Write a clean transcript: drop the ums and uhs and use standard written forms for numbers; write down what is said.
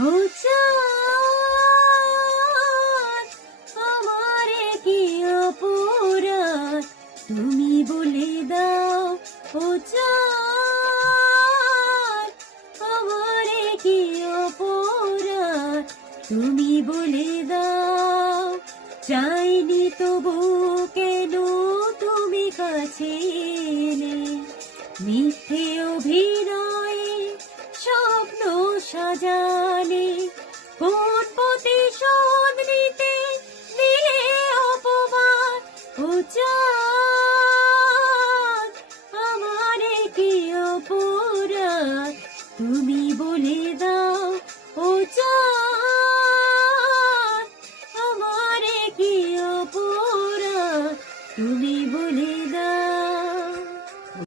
ও চাঁদ, আমারে কি অপরাধ তুমি বলে দাও। ও চাঁদ, আমারে কি অপরাধ তুমি বলে দাও। চাইনি তবু কেন তুমি কাছে এলে, মিথ্যে অভিনয়ে স্বপ্ন সাজালে, কোন প্রতিশোধ নিতে দিলে অপমান। ও চাঁদ, আমারে কি অপরাধ তুমি বলে